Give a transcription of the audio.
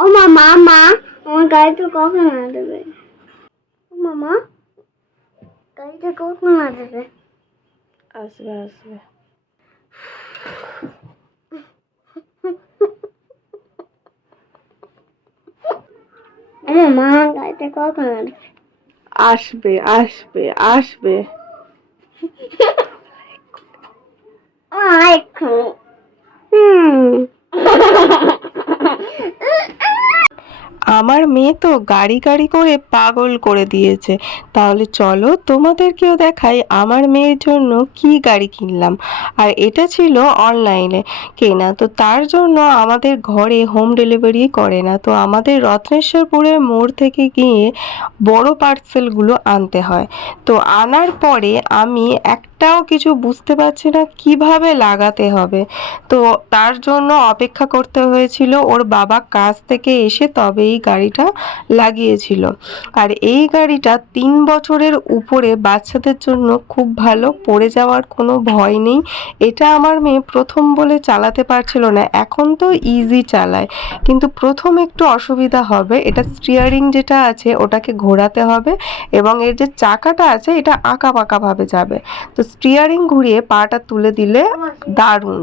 ও মামা, মা আমার গাড়িটা কখন আসবে? ও মামা, গাড়িটা কখন আসবে? আসবে আসবে। ও মামা, গাড়িটা কখন আসবে? আসবে আসবে আসবে। এক্ষুনি। আমার মেয়ে তো গাড়ি গাড়ি করে পাগল করে দিয়েছে। তাহলে চলো তোমাদেরকেও দেখাই আমার মেয়ের জন্য কি গাড়ি কিনলাম। আর এটা ছিল অনলাইনে কেনা, তো তার জন্য আমাদের ঘরে হোম ডেলিভারি করে না, তো আমাদের রত্নেশ্বরপুরের মোড় থেকে গিয়ে বড় পার্সেলগুলো আনতে হয়। তো আনার পরে আমি একটাও কিছু বুঝতে পারছি না কিভাবে লাগাতে হবে। তো তার জন্য অপেক্ষা করতে হয়েছিল, ওর বাবা কাজ থেকে এসে তবে এই গাড়িটা লাগিয়েছিল। আর এই গাড়িটা 3 বছরের উপরে বাচ্চাদের জন্য খুব ভালো, পড়ে যাওয়ার কোনো ভয় নেই। এটা আমার মেয়ে প্রথম বলে চালাতে পারছিল না, এখন তো ইজি চালায়, কিন্তু প্রথম একটু অসুবিধা হবে। এটা স্টিয়ারিং যেটা আছে ওটাকে ঘোরাতে হবে, এবং এর যে চাকাটা আছে এটা আঁকা বাঁকা ভাবে যাবে। তো স্টিয়ারিং ঘুরিয়ে পাটা তুলে দিলে দারুণ।